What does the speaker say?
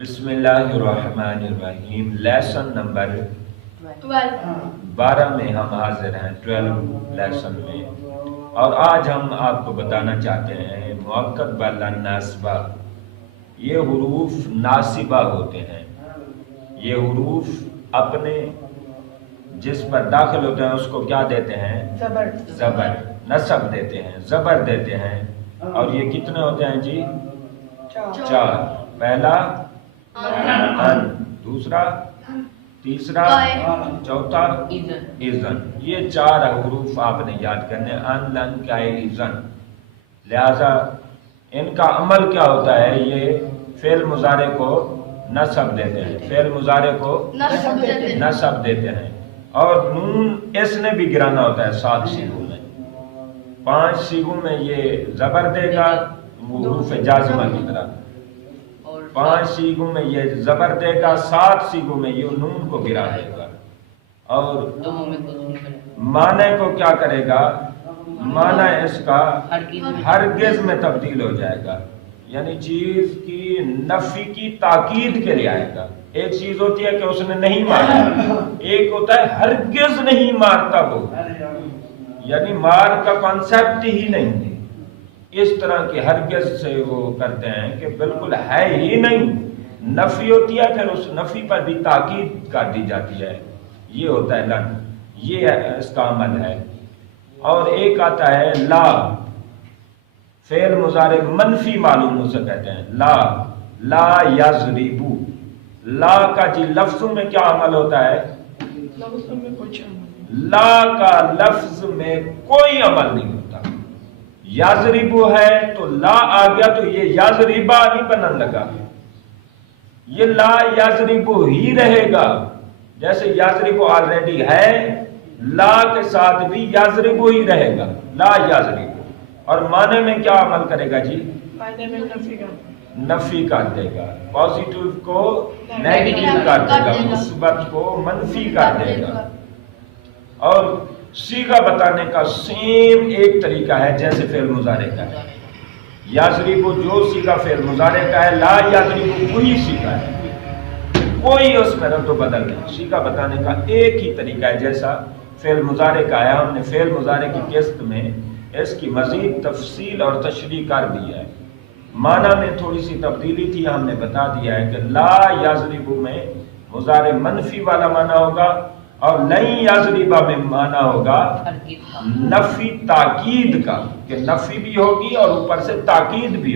بسم اللہ الرحمن الرحیم۔ لیسن نمبر 12 میں ہم حاضر ہیں، 12 لیسن میں، اور آج ہم آپ کو بتانا چاہتے ہیں مؤکد بالا ناصبہ۔ یہ حروف ناصبہ ہوتے ہیں، یہ حروف اپنے جس پر داخل ہوتے ہیں اس کو کیا دیتے ہیں؟ زبر، نصب دیتے ہیں، زبر دیتے ہیں۔ اور یہ کتنے ہوتے ہیں جی؟ 4۔ پہلا ان، دوسرا، تیسرا، چوتھا اذن۔ یہ 4 حروف آپ نے یاد کرنے، ان، لن، کائے، اذن۔ لہذا ان کا عمل کیا ہوتا ہے؟ یہ فعل مضارع کو نصب دیتے ہیں، فعل مضارع کو نصب دیتے ہیں۔ اور نون اس نے بھی گرانا ہوتا ہے 7 سیغوں میں، 5 سیغوں میں یہ زبر دے گا حروف جازمہ کی طرح، 5 سیغوں میں یہ زبر دے گا، 7 سیغوں میں یہ نون کو گرا دے گا۔ اور معنی کو کیا کرے گا؟ معنی اس کا ہرگز میں تبدیل ہو جائے گا، یعنی چیز کی نفی کی تاکید کے لیے آئے گا۔ ایک چیز ہوتی ہے کہ اس نے نہیں مارا، ایک ہوتا ہے ہرگز نہیں مارتا وہ، یعنی مار کا کانسیپٹ ہی نہیں ہے۔ اس طرح کی ہرگز سے وہ کرتے ہیں کہ بالکل ہے ہی نہیں، نفی ہوتی ہے، پھر اس نفی پر بھی تاکید کر دی جاتی ہے، یہ ہوتا ہے لن، یہ اس کا عمل ہے۔ اور ایک آتا ہے لا، فعل مضارع منفی معلوم اسے کہتے ہیں، لا یضربو۔ لا کا جی لفظوں میں کیا عمل ہوتا ہے؟ لا کا لفظ میں کوئی عمل نہیں ہوتا۔ یضربو ہے تو لا آ گیا تو یہ یضربا نہیں بننے لگا، یہ لا یضربو ہی رہے گا۔ جیسے یضربو آلریڈی ہے، لا کے ساتھ بھی یضربو ہی رہے گا، لا یضربو۔ اور معنی میں کیا عمل کرے گا جی؟ نفی کر دے گا، پازیٹیو کو نیگیٹو کر دے گا، مثبت کو منفی کر دے گا۔ اور صیغہ بتانے کا سیم ایک طریقہ ہے جیسے فعل مضارع کا ہے۔ یضربو جو صیغہ فعل مضارع کا ہے، لا یضربو وہی صیغہ ہے، کوئی اس میں رد و بدل نہیں۔ صیغہ بتانے کا ایک ہی طریقہ ہے جیسا فعل مضارع کا ہے۔ ہم نے فعل مضارع کی قسط میں اس کی مزید تفصیل اور تشریح کر دی ہے۔ معنی میں تھوڑی سی تبدیلی تھی، ہم نے بتا دیا ہے کہ لا یضربو میں مضارع منفی والا معنی ہوگا، اور لن یضربا میں معنی ہوگا نفی تاکید کا، کہ نفی بھی ہوگی اور اوپر سے تاکید بھی ہوگی۔